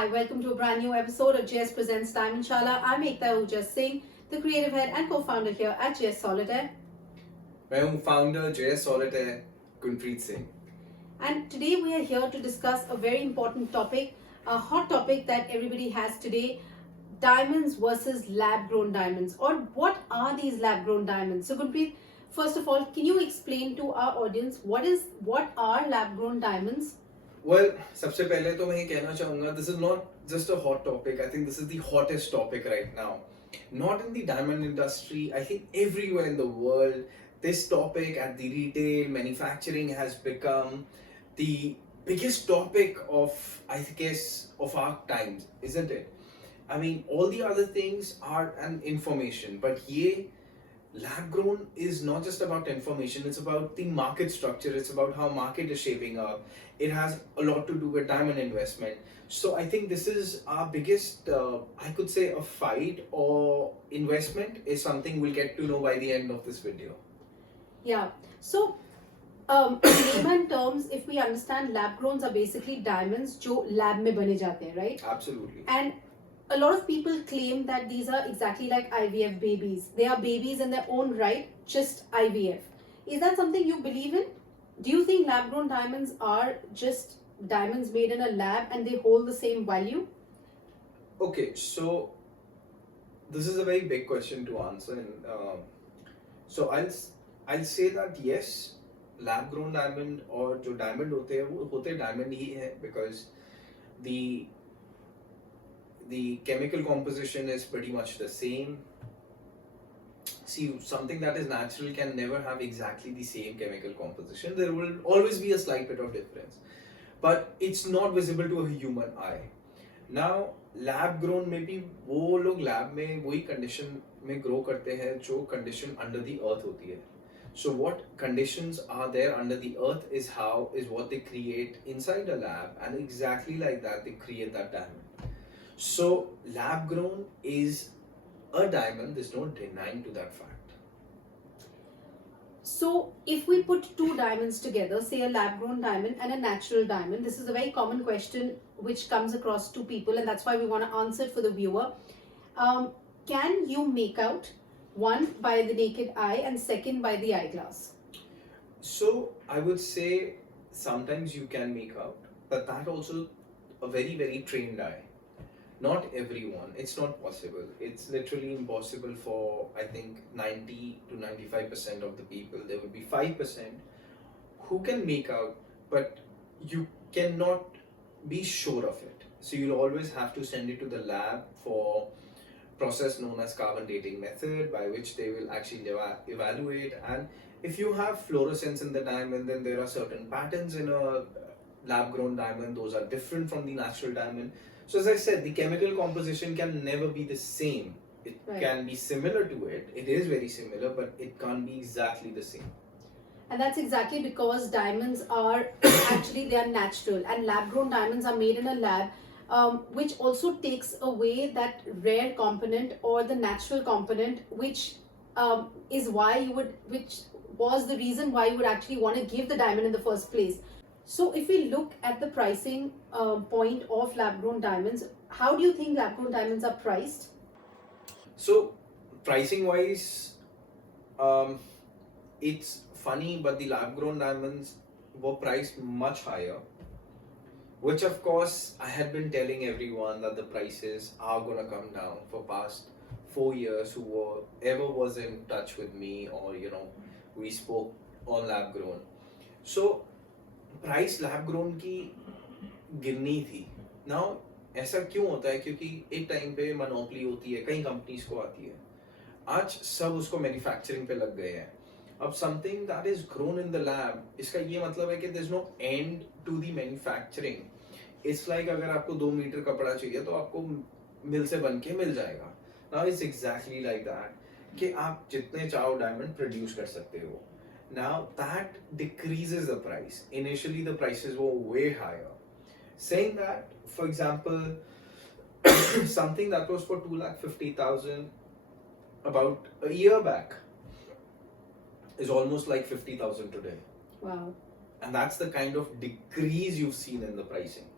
Hi, welcome to a brand new episode of JS Presents Diamondshala. I'm Ekta Ahuja Singh, the creative head and co-founder here at JS Solitaire. मैं हूँ founder JS Solitaire Gunpreet Singh. And today we are here to discuss a very important topic, a hot topic that everybody has today, diamonds versus lab-grown diamonds. Or what are these lab-grown diamonds? So Gunpreet, first of all, can you explain to our audience what are lab-grown diamonds? Well, सबसे पहले तो मैं ये कहना चाहूँगा, this is not just a hot topic. I think this is the hottest topic right now. Not in the diamond industry. I think everywhere in the world, this topic at the retail manufacturing has become the biggest topic of, I guess, of our times, isn't it? I mean, all the other things are an information, but ye lab grown is not just about information, it's about the market structure, it's about how market is shaping up. It has a lot to do with diamond investment. So I think this is our biggest, I could say, a fight or investment is something we'll get to know by the end of this video. Yeah. So in layman terms, if we understand, lab growns are basically diamonds जो lab में बने जाते हैं, right? Absolutely. And a lot of people claim that these are exactly like IVF babies. They are babies in their own right, just IVF. Is that something you believe in? Do you think lab grown diamonds are just diamonds made in a lab and they hold the same value? Okay, so this is a very big question to answer, and so I'll say that yes, lab grown diamond और जो diamond होते हैं वो होते diamond ही है, because the chemical composition is pretty much the same. See, something that is natural can never have exactly the same chemical composition. There will always be a slight bit of difference, but it's not visible to a human eye. Now, lab grown में भी वो लोग lab में वही condition में grow करते हैं जो condition under the earth होती है. So what conditions are there under the earth is what they create inside a lab, and exactly like that they create that diamond. So lab grown is a diamond, there's no denying to that fact. So if we put two diamonds together, say a lab grown diamond and a natural diamond, this is a very common question which comes across to people, and that's why we want to answer it for the viewer. Can you make out one by the naked eye and second by the eyeglass? So I would say sometimes you can make out, but that also a very, very trained eye. Not everyone, it's not possible. It's literally impossible for, I think, 90 to 95% of the people. There would be 5% who can make out, but you cannot be sure of it. So you'll always have to send it to the lab for process known as carbon dating method, by which they will actually evaluate. And if you have fluorescence in the diamond, then there are certain patterns in a lab grown diamond. Those are different from the natural diamond. So as I said, the chemical composition can never be the same. It can be similar to it. It is very similar, but it can't be exactly the same. And that's exactly because diamonds are actually, they are natural, and lab grown diamonds are made in a lab, which also takes away that rare component or the natural component, which is why which was the reason why you would actually want to give the diamond in the first place. So if we look at the pricing point of lab-grown diamonds, how do you think lab-grown diamonds are priced? So pricing wise, it's funny, but the lab-grown diamonds were priced much higher, which of course I had been telling everyone that the prices are gonna come down for past 4 years. Whoever was in touch with me, or we spoke on lab-grown. So price lab grown की गिरनी थी. Now ऐसा क्यों होता है? क्योंकि एक time पे monopoly होती है, कई कंपनीज को आती है. आज सब उसको मैन्युफैक्चरिंग पे लग गए हैं. अब something that is grown in the lab, इसका ये मतलब है कि there is no end to the manufacturing. It's like अगर आपको 2 मीटर कपड़ा चाहिए तो आपको मिल से बन के मिल जाएगा. Now it's exactly like that कि आप जितने चाहो डायमंड प्रोड्यूस कर सकते हो. Now that decreases the price. Initially the prices were way higher. Saying that, for example, something that was for 2,50,000 about a year back is almost like 50,000 today. Wow. And that's the kind of decrease you've seen in the pricing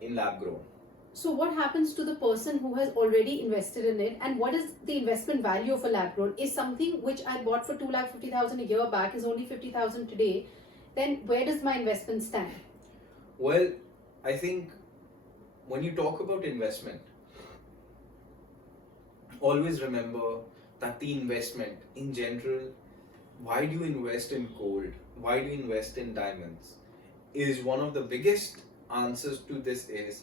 in lab grown. So what happens to the person who has already invested in it, and what is the investment value of a lab grown? Is something which I bought for 2,50,000 a year back is only 50,000 today, then where does my investment stand? Well, I think when you talk about investment, always remember that the investment in general, why do you invest in gold? Why do you invest in diamonds? Is one of the biggest answers to this is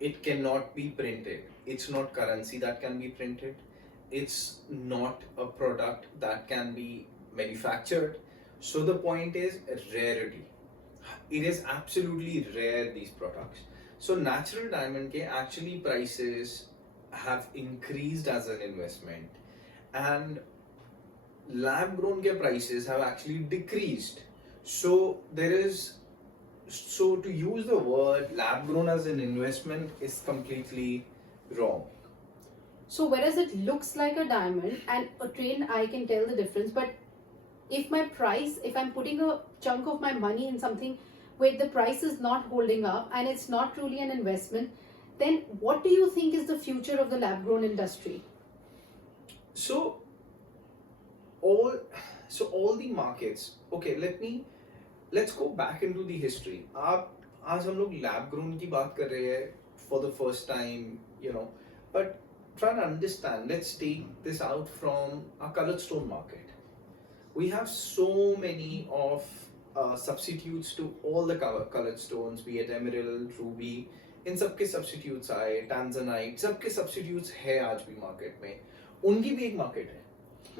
it cannot be printed. It's not currency that can be printed. It's not a product that can be manufactured. So the point is rarity. It is absolutely rare, these products. So natural diamond ke actually prices have increased as an investment, and lab grown ke prices have actually decreased. So there is, so to use the word lab grown as an investment is completely wrong. So whereas it looks like a diamond and a trained eye can tell the difference, but if I'm putting a chunk of my money in something where the price is not holding up and it's not truly an investment, then what do you think is the future of the lab grown industry? So all all the markets, okay, let's go back into the history. आप आज हम लोग lab grown की बात कर रहे हैं for the first time, but try and understand. Let's take this out from a colored stone market. We have so many of substitutes to all the colored stones, be it emerald, ruby. इन सबके substitutes आए, tanzanite, सबके substitutes है आज भी market में. उनकी भी एक market है.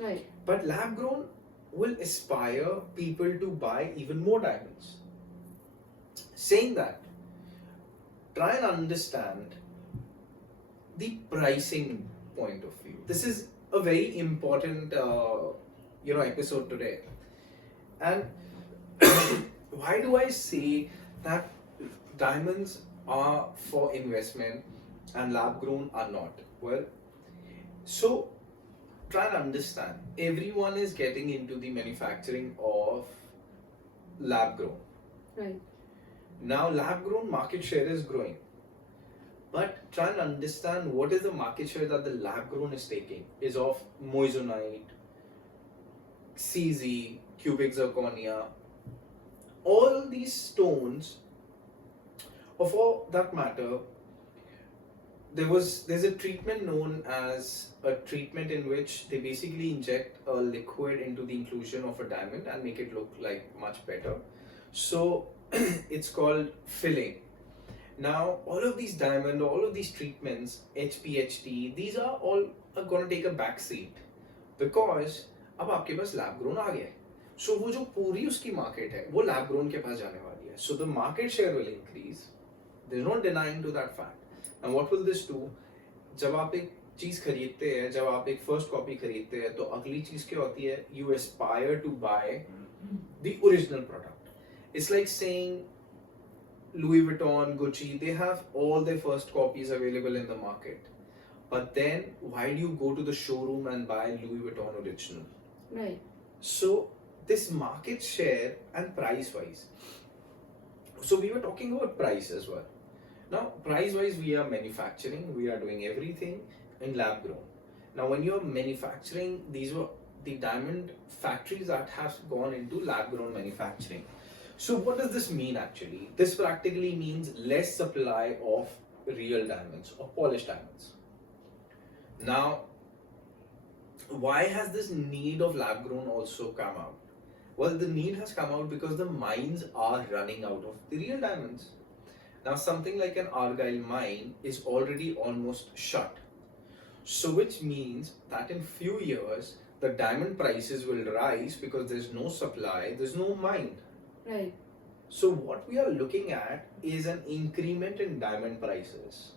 Right. But lab grown will aspire people to buy even more diamonds. Saying that, try and understand the pricing point of view. This is a very important episode today. And why do I say that diamonds are for investment and lab grown are not? Well, so try and understand, everyone is getting into the manufacturing of lab grown. Right. Now lab grown market share is growing, but try and understand what is the market share that the lab grown is taking is of moissanite, CZ, cubic zirconia, all these stones, or for that matter, there's a treatment known as a treatment in which they basically inject a liquid into the inclusion of a diamond and make it look like much better. So it's called filling. Now all of these diamond, all of these treatments, HPHT, these are all going to take a back seat because अब आपके पास lab grown आ गया है. So वो जो पूरी उसकी market है वो lab grown के पास जाने वाली है. So the market share will increase. There's no denying to that fact. And what will this do? जब आप एक चीज खरीदते हैं, जब आप एक फर्स्ट कॉपी खरीदते हैं, तो अगली चीज क्या होती है? You aspire to buy the original product. It's like saying Louis Vuitton, Gucci, they have all their first copies available in the market. But then why do you go to the showroom and buy Louis Vuitton original? Right. So this market share and price wise. So we were talking about price as well. Now, price-wise, we are manufacturing, we are doing everything in lab grown. Now, when you're manufacturing, these were the diamond factories that have gone into lab grown manufacturing. So, what does this mean actually? This practically means less supply of real diamonds or polished diamonds. Now, why has this need of lab grown also come out? Well, the need has come out because the mines are running out of the real diamonds. Now something like an Argyle mine is already almost shut. So which means that in few years, the diamond prices will rise because there's no supply, there's no mine. Right. So what we are looking at is an increment in diamond prices.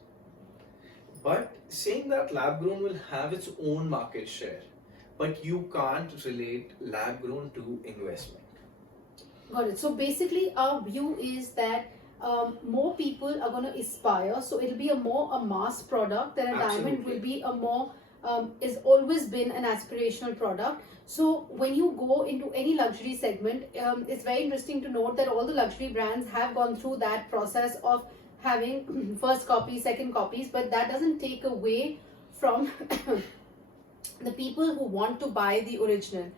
But saying that lab grown will have its own market share, but you can't relate lab grown to investment. Got it. So basically our view is that more people are going to aspire, so it'll be a mass product than a Absolutely. diamond will be a more is always been an aspirational product. So when you go into any luxury segment, it's very interesting to note that all the luxury brands have gone through that process of having first copy, second copies, but that doesn't take away from the people who want to buy the original.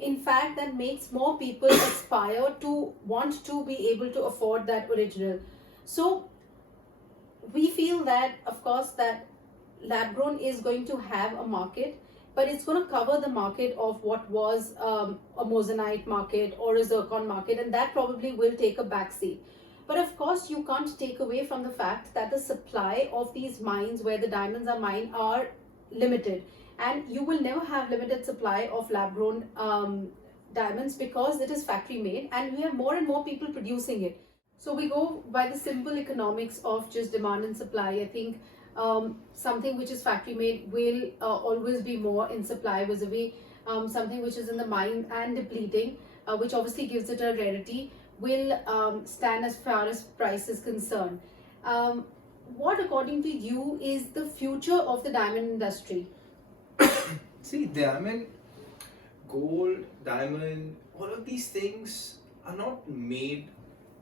In fact, that makes more people aspire to want to be able to afford that original. So we feel that, of course, that lab grown is going to have a market, but it's going to cover the market of what was a moissanite market or a zircon market, and that probably will take a backseat. But of course, you can't take away from the fact that the supply of these mines where the diamonds are mined are limited, and you will never have limited supply of lab grown diamonds because it is factory made, and we have more and more people producing it. So we go by the simple economics of just demand and supply. I think something which is factory made will always be more in supply vis-a-vis something which is in the mine and depleting, which obviously gives it a rarity, will stand as far as price is concerned. What, according to you, is the future of the diamond industry? See, gold, diamond, all of these things are not made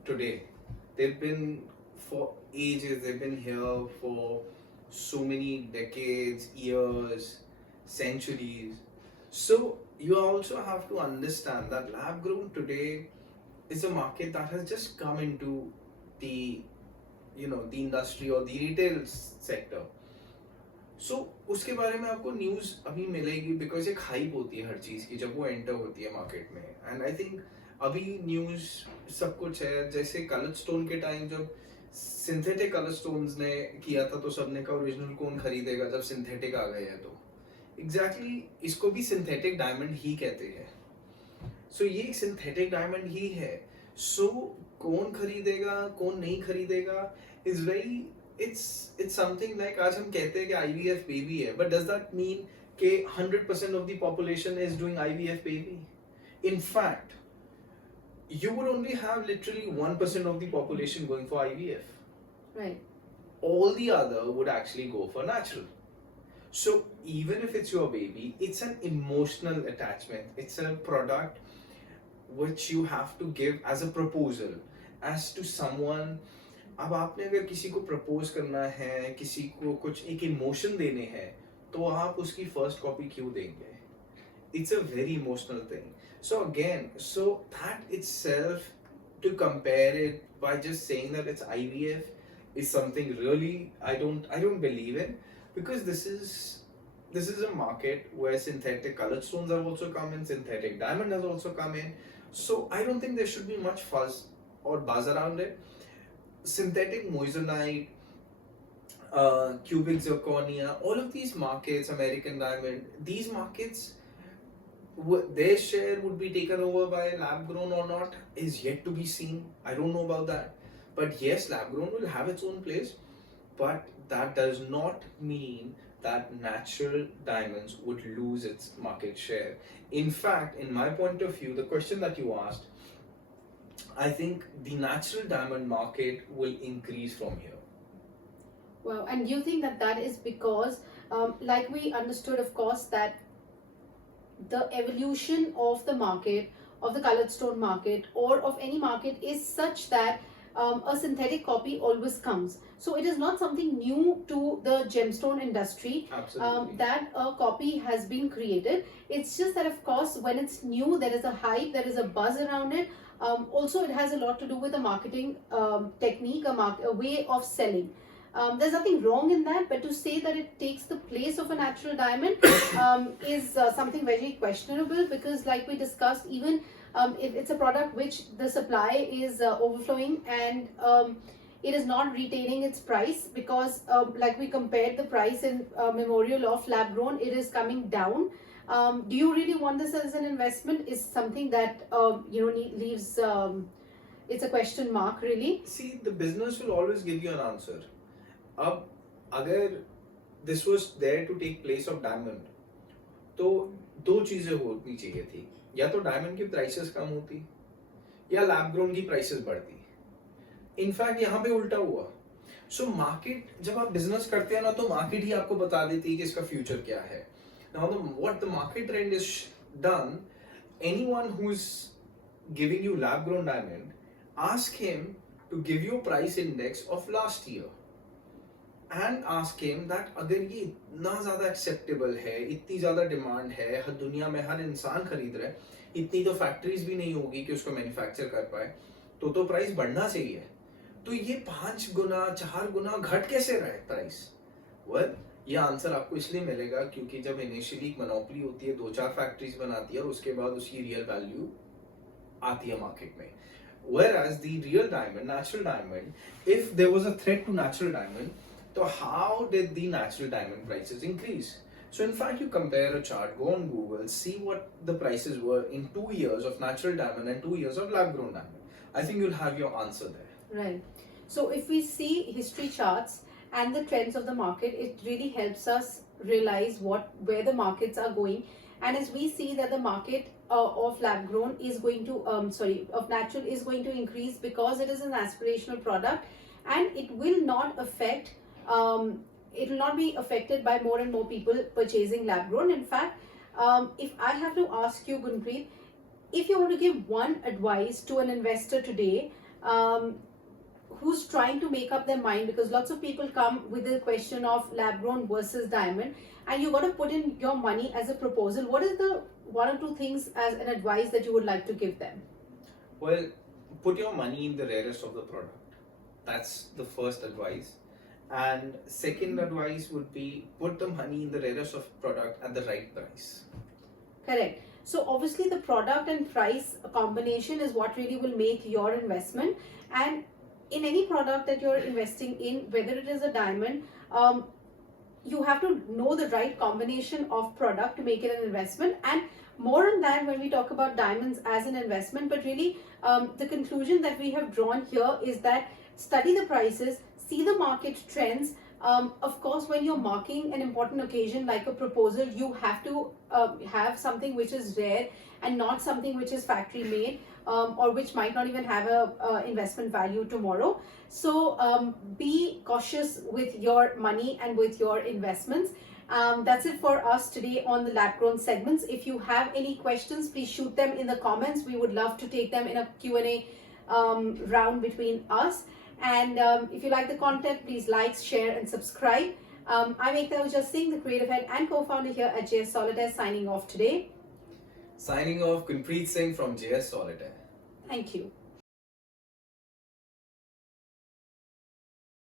today. They've been for ages, they've been here for so many decades, years, centuries. So you also have to understand that lab grown today is a market that has just come into the the industry or the retail sector. सो उसके बारे में आपको news अभी मिलेगी because एक hype होती है हर चीज़ की जब वो एंटर होती है मार्केट में एंड आई थिंक अभी न्यूज़ सब कुछ है जैसे कलर स्टोन के टाइम जब सिंथेटिक कलर स्टोन्स ने किया था तो सबने कहा ओरिजिनल कौन खरीदेगा जब सिंथेटिक आ गए हैं तो एग्जैक्टली इसको भी सिंथेटिक डायमंड ही कहते हैं सो ये सिंथेटिक डायमंड ही है सो कौन खरीदेगा कौन नहीं खरीदेगा is very it's something like आज हम कहते हैं कि IVF baby है but does that mean कि 100% of the population is doing IVF baby? In fact, you would only have literally 1% of the population going for IVF. Right. All the other would actually go for natural. So even if it's your baby, it's an emotional attachment. It's a product which you have to give as a proposal as to someone. अब आपने अगर किसी को propose करना है किसी को कुछ एक इमोशन देने हैं तो आप उसकी फर्स्ट कॉपी क्यों देंगे it's a very emotional thing so again so that itself to compare it by just saying that it's IVF is something really I don't believe in because this is a market where synthetic colored stones have also come in, synthetic diamond has also come in, so I don't think there should be much fuzz or buzz around it. Synthetic moissanite, cubic zirconia, all of these markets, American diamond, these markets, their share would be taken over by lab grown or not is yet to be seen. I don't know about that. But yes, lab grown will have its own place. But that does not mean that natural diamonds would lose its market share. In fact, in my point of view, the question that you asked, I think the natural diamond market will increase from here. Wow, and you think that that is because, like we understood, of course, that the evolution of the market, of the colored stone market, or of any market is such that a synthetic copy always comes. So it is not something new to the gemstone industry. Absolutely. That a copy has been created. It's just that, of course, when it's new, there is a hype, there is a buzz around it. Also, it has a lot to do with a marketing technique, a way of selling. There's nothing wrong in that, but to say that it takes the place of a natural diamond is something very questionable because, like we discussed, even if it's a product which the supply is overflowing and it is not retaining its price because, like we compared the price in memorial of lab grown, it is coming down. Do you really want this as an investment? Is something that leaves it's a question mark really. See, the business will always give you an answer. अब अगर this was there to take place of diamond, तो दो चीजें होनी चाहिए थी, या तो डायमंड की प्राइसेस कम होती या लैब ग्रोन की प्राइसेस बढ़ती. इनफैक्ट यहाँ पे उल्टा हुआ. सो मार्केट जब आप बिजनेस करते हैं ना तो मार्केट ही आपको बता देती है कि इसका फ्यूचर क्या है. Now, what the market trend is done, anyone who's giving you lab grown diamond, ask him to give you price index of last year and ask him that अगर ये इतना ज़्यादा acceptable है, इतनी ज़्यादा demand है, हर दुनिया में हर इंसान खरीद रहा है, इतनी तो factories भी नहीं होगी कि उसको manufacture कर पाए, तो price बढ़ना चाहिए. तो ये 5 गुना 4 गुना घट कैसे रहा है price? Well, ये आंसर आपको इसलिए मिलेगा क्योंकि जब इनिशियली मोनोपोली होती है, 2-4 फैक्ट्रीज बनाती है और उसके बाद उसकी रियल वैल्यू आती है मार्केट में. Whereas the real diamond, natural diamond, if there was a threat to natural diamond, so how did the natural diamond prices increase? So in fact, you compare a chart, go on Google, see what the prices were in 2 years of natural diamond and 2 years of lab grown diamond. I think you'll have your answer there. Right. So if we see history charts and the trends of the market, it really helps us realize where the markets are going. And as we see that the market of lab grown is going to of natural is going to increase because it is an aspirational product, and it will not be affected by more and more people purchasing lab grown. In fact, if I have to ask you, Gunpreet, if you want to give one advice to an investor today, who's trying to make up their mind, because lots of people come with the question of lab grown versus diamond, and you got to put in your money as a proposal, what is the one or two things as an advice that you would like to give them? Well, put your money in the rarest of the product. That's the first advice. And second advice would be put the money in the rarest of product at the right price. Correct. So obviously the product and price combination is what really will make your investment. And in any product that you're investing in, whether it is a diamond, you have to know the right combination of product to make it an investment. And more on that when we talk about diamonds as an investment. But really, the conclusion that we have drawn here is that study the prices, see the market trends. Of course, when you're marking an important occasion like a proposal, you have to have something which is rare and not something which is factory made, or which might not even have a investment value tomorrow. So be cautious with your money and with your investments. That's it for us today on the lab grown segments. If you have any questions, please shoot them in the comments. We would love to take them in a Q&A round between us. And if you like the content, please like, share and subscribe. I'm Ekta Ujjal Singh, the creative head and co-founder here at JS Solitaire, signing off today. Signing off, Gunpreet Singh from JS Solitaire. Thank you.